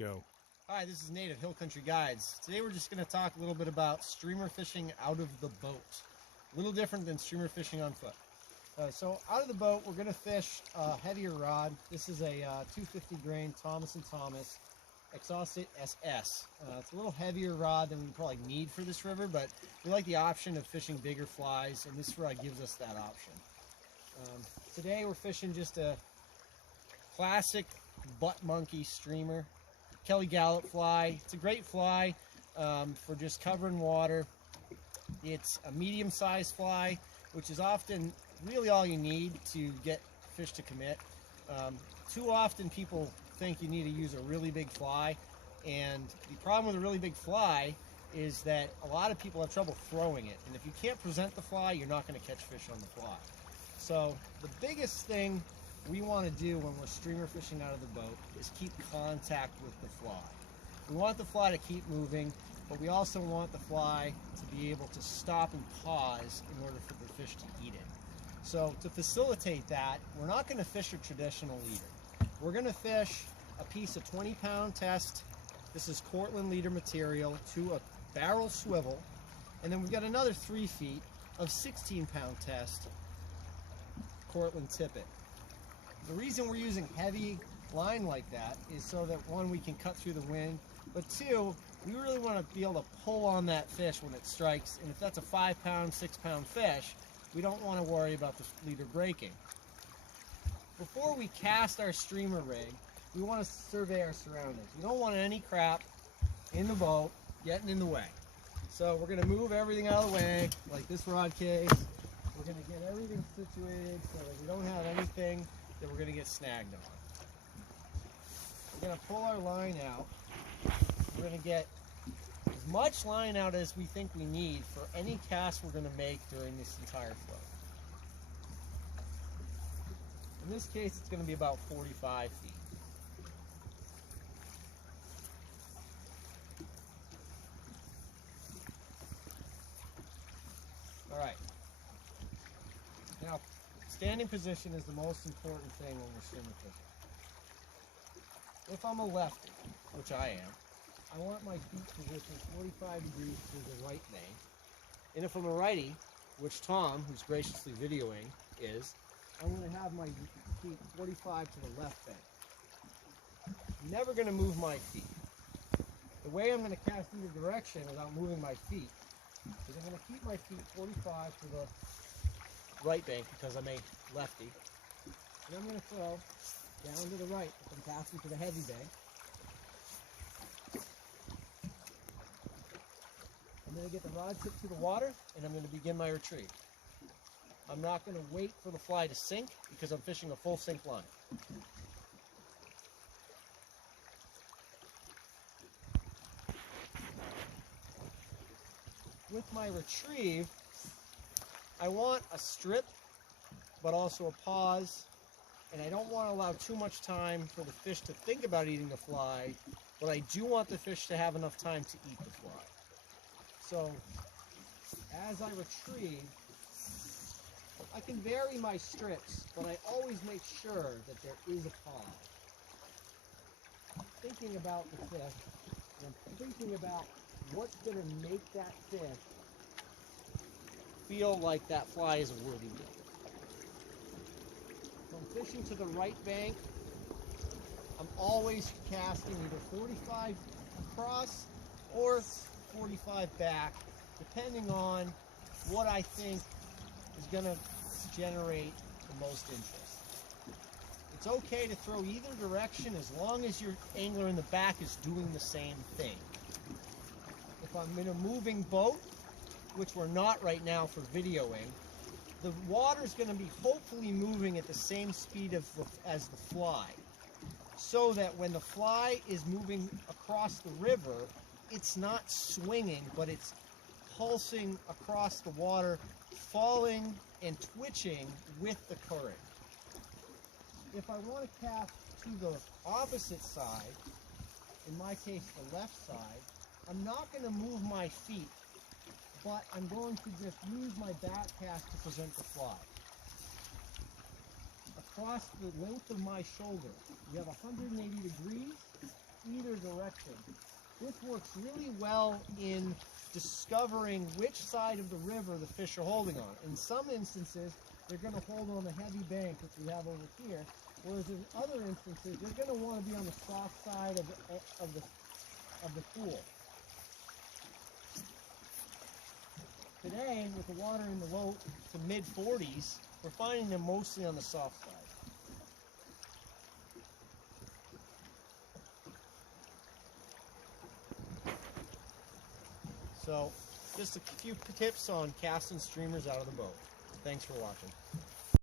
go. Hi, this is Nate of Hill Country Guides. Today we're just going to talk a little bit about streamer fishing out of the boat. A little different than streamer fishing on foot. So out of the boat, we're going to fish a heavier rod. This is a 250 grain Thomas & Thomas Exhausted SS. It's a little heavier rod than we probably need for this river, but we like the option of fishing bigger flies, and this rod gives us that option. Today we're fishing just a classic butt monkey streamer, Kelly Gallup fly. It's a great fly for just covering water. It's a medium-sized fly, which is often really all you need to get fish to commit. Too often people think you need to use a really big fly, and the problem with a really big fly is that a lot of people have trouble throwing it, and if you can't present the fly, you're not going to catch fish on the fly. So the biggest thing we want to do when we're streamer fishing out of the boat is keep contact with the fly. We want the fly to keep moving, but we also want the fly to be able to stop and pause in order for the fish to eat it. So to facilitate that, we're not going to fish a traditional leader. We're going to fish a piece of 20-pound test. This is Cortland leader material to a barrel swivel, and then we've got another 3 feet of 16-pound test Cortland tippet. The reason we're using heavy line like that is so that, one, we can cut through the wind, but two, we really want to be able to pull on that fish when it strikes, and if that's a 5-pound, 6-pound fish, we don't want to worry about the leader breaking. Before we cast our streamer rig, we want to survey our surroundings. We don't want any crap in the boat getting in the way. So we're going to move everything out of the way, like this rod case. We're going to get everything situated so that we don't have anything that we're going to get snagged on. We're going to pull our line out. We're going to get as much line out as we think we need for any cast we're going to make during this entire float. In this case, it's going to be about 45 feet. All right. Now, standing position is the most important thing when we're streamer fishing. If I'm a lefty, which I am, I want my feet positioned 45 degrees to the right bank. And if I'm a righty, which Tom, who's graciously videoing, is, I'm going to have my feet 45 to the left bank. I'm never going to move my feet. The way I'm going to cast either direction without moving my feet is I'm going to keep my feet 45 to the right bank because I'm a lefty. And I'm going to throw down to the right if I'm casting to the heavy bank. I'm going to get the rod tip to the water, and I'm going to begin my retrieve. I'm not going to wait for the fly to sink because I'm fishing a full sink line. With my retrieve, I want a strip, but also a pause, and I don't want to allow too much time for the fish to think about eating the fly, but I do want the fish to have enough time to eat the fly. So, as I retrieve, I can vary my strips, but I always make sure that there is a pause. I'm thinking about the fish, and I'm thinking about what's going to make that fish feel like that fly is a worthy meal. So I'm fishing to the right bank. I'm always casting either 45 across or 45 back, depending on what I think is going to generate the most interest. It's okay to throw either direction as long as your angler in the back is doing the same thing. If I'm in a moving boat, which we're not right now for videoing, the water's going to be hopefully moving at the same speed as the fly, so that when the fly is moving across the river, it's not swinging, but it's pulsing across the water, falling and twitching with the current. If I want to cast to the opposite side, in my case the left side, I'm not going to move my feet, but I'm going to just use my back cast to present the fly. Across the length of my shoulder, we have 180 degrees, either direction. This works really well in discovering which side of the river the fish are holding on. In some instances, they're going to hold on the heavy bank, which we have over here, whereas in other instances, they're going to want to be on the soft side of the pool. Today, with the water in the low to mid 40s, we're finding them mostly on the soft side. So, just a few tips on casting streamers out of the boat. Thanks for watching.